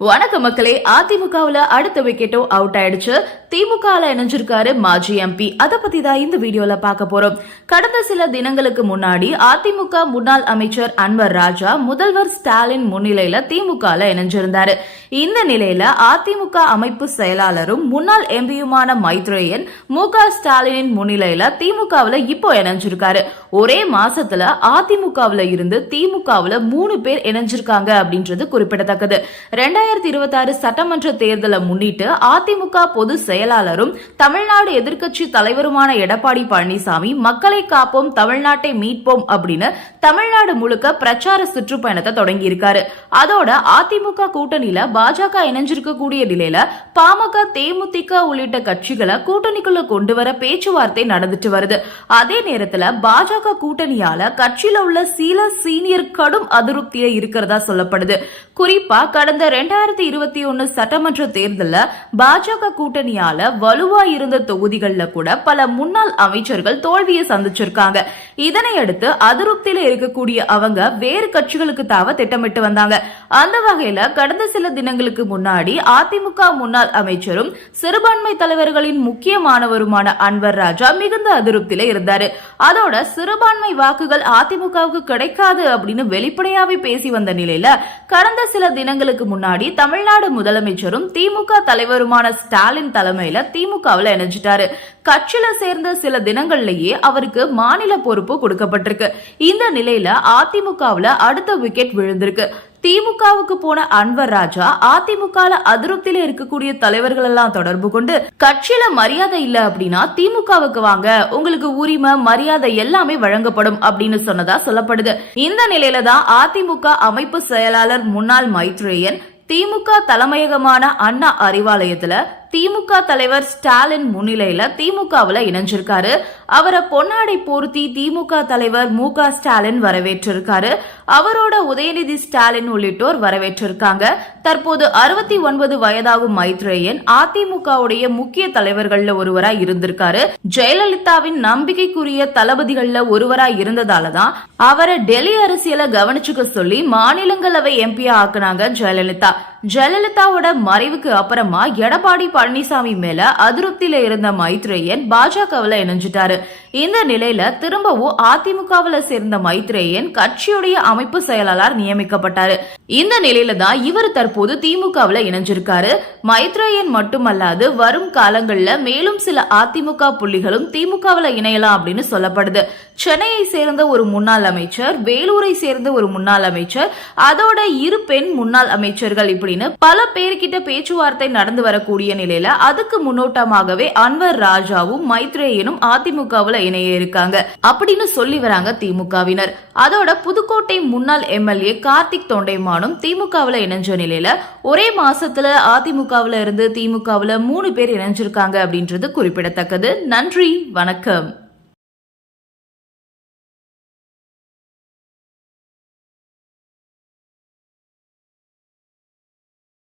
வணக்கம் மக்களே. அதிமுகவுல அடுத்த விக்கெட்டும் அவுட் ஆயிடுச்சு. திமுகல இணைஞ்சிருக்காரு மாஜி எம்பி. அத பத்தி தான் இந்த வீடியோல பார்க்க போறோம். கடந்த சில தினங்களுக்கு முன்னாடி அதிமுக முன்னாள் அமைச்சர் அன்வர் ராஜா முதல்வர் ஸ்டாலின் முன்னிலையில திமுகல இணைஞ்சிருந்தாரு. இந்த நிலையில அதிமுக அமைப்பு செயலாளரும் முன்னாள் எம்பியுமான மைத்ரேயன் மு.க. ஸ்டாலினின் முன்னிலையில திமுகவுல இப்போ இணைஞ்சிருக்காரு. ஒரே மாசத்துல அதிமுகவுல இருந்து திமுகவுல 3 பேர் இணைஞ்சிருக்காங்க அப்படின்றது குறிப்பிடத்தக்கது. 2026 சட்டமன்ற தேர்தலை முன்னிட்டு அதிமுக பொதுச் செயலாளரும் தமிழ்நாடு எதிர்க்கட்சி தலைவருமான எடப்பாடி பழனிசாமி மக்களை காப்போம், தமிழ்நாட்டை மீட்போம் அப்படின்னு தமிழ்நாடு முழுக்க பிரச்சார சுற்றுப்பயணத்தை தொடங்கி இருக்காரு. அதோட அதிமுக கூட்டணியில பாஜக இணைஞ்சிருக்கக்கூடிய நிலையில பாமக, தேமுதிக உள்ளிட்ட கட்சிகளை கூட்டணிக்குள்ள கொண்டு வர பேச்சுவார்த்தை நடந்துட்டு வருது. அதே நேரத்துல பாஜக கூட்டணியால கட்சியில உள்ள சில சீனியர் கடும் அதிருப்தியில இருக்கிறதா சொல்லப்படுது. குறிப்பா கடந்த 2021 சட்டமன்ற தேர்தலில் பாஜக கூட்டணியால வலுவா இருந்த தொகுதிகள்ல கூட பல முன்னாள் அமைச்சர்கள் தோல்வியை சந்திச்சிருக்காங்க. இதனையடுத்து அதிருப்தியில இருக்கக்கூடிய அவங்க வேறு கட்சிகளுக்கு தாவ திட்டமிட்டு வந்தாங்க. அந்த வகையில கடந்த சில தினங்களுக்கு முன்னாடி அதிமுக முன்னாள் அமைச்சரும் சிறுபான்மை தலைவர்களின் முக்கியமானவருமான அன்வர் ராஜா மிகுந்த அதிருப்தியில இருந்தாரு. அதோட சிறுபான்மை வாக்குகள் அதிமுகவுக்கு கிடைக்காது அப்படின்னு வெளிப்படையாவே பேசி வந்த நிலையில கடந்த சில தினங்களுக்கு முன்னாடி தமிழ்நாடு முதலமைச்சரும் திமுக தலைவருமான ஸ்டாலின் தலைமையில திமுகவில் இணைஞ்சிட்டாரு. கட்சியில சேர்ந்த சில தினங்கள்லயே அவருக்கு மாநில பொறுப்பு கொடுக்கப்பட்டிருக்கு. இந்த நிலையில அதிமுகவுல அடுத்த விக்கெட் விழுந்திருக்கு. திமுகவுக்கு போன அன்வர் ராஜா அதிமுக அதிருப்தியில இருக்கக்கூடிய தலைவர்கள் எல்லாம் தொடர்பு கொண்டு கட்சியில மரியாதை இல்ல அப்படின்னா திமுகவுக்கு வாங்க, உங்களுக்கு உரிமை மரியாதை எல்லாமே வழங்கப்படும் அப்படின்னு சொன்னதா சொல்லப்படுது. இந்த நிலையில தான் அதிமுக அமைப்பு செயலாளர் முன்னாள் மைத்ரேயன் திமுக தலைமையகமான அண்ணா அறிவாலயத்துல திமுக தலைவர் ஸ்டாலின் முன்னிலையில திமுகவுல இணைஞ்சிருக்காரு. அவரை பொன்னாடை போர்த்தி திமுக தலைவர் மு.க. ஸ்டாலின் வரவேற்றிருக்காரு. அவரோட உதயநிதி ஸ்டாலின் உள்ளிட்டோர் வரவேற்றிருக்காங்க. தற்போது 69 வயதாகும் மைத்ரேயன் அதிமுகவுடைய முக்கிய தலைவர்கள்ல ஒருவராய் இருந்திருக்காரு. ஜெயலலிதாவின் நம்பிக்கைக்குரிய தளபதிகள்ல ஒருவராய் இருந்ததாலதான் அவரை டெல்லி அரசியலை கவனிச்சுக்க சொல்லி மாநிலங்களவை எம்பியா ஆக்குனாங்க ஜெயலலிதா. ஜெயலலிதாவோட மறைவுக்கு அப்புறமா எடப்பாடி பழனிசாமி மேல அதிருப்தியில இருந்த மைத்ரேயன் பாஜகவுல இணைஞ்சிட்டாரு. இந்த நிலையில திரும்பவும் அதிமுகவுல சேர்ந்த மைத்ரேயன் கட்சியுடைய அமைப்பு செயலாளர் நியமிக்கப்பட்டாரு. இந்த நிலையில தான் இவர் தற்போது திமுகவுல இணைஞ்சிருக்காரு. மைத்ரேயன் மட்டுமல்லாது வரும் காலங்கள்ல மேலும் சில அதிமுக புள்ளிகளும் திமுகவுல இணையலாம் அப்படின்னு சொல்லப்படுது. சென்னையை சேர்ந்த ஒரு முன்னாள் அமைச்சர், வேலூரை சேர்ந்த ஒரு முன்னாள் அமைச்சர், அதோட 2 பெண் முன்னாள் அமைச்சர்கள் இப்படின்னு பல பேர்கிட்ட பேச்சுவார்த்தை நடந்து வரக்கூடிய நிலையில அதுக்கு முன்னோட்டமாகவே அன்வர் ராஜாவும் மைத்ரேயனும் அதிமுகவுல இணைய இருக்காங்க அப்படின்னு சொல்லி வராங்க திமுகவினர். அதோட புதுக்கோட்டை முன்னாள் எம்எல்ஏ கார்த்திக் தொண்டைமானும் திமுகவுல இணைஞ்ச நிலையில ஒரே மாசத்துல அதிமுகவுல இருந்து திமுகவுல 3 பேர் இணைஞ்சிருக்காங்க அப்படின்றது குறிப்பிடத்தக்கது. நன்றி, வணக்கம்.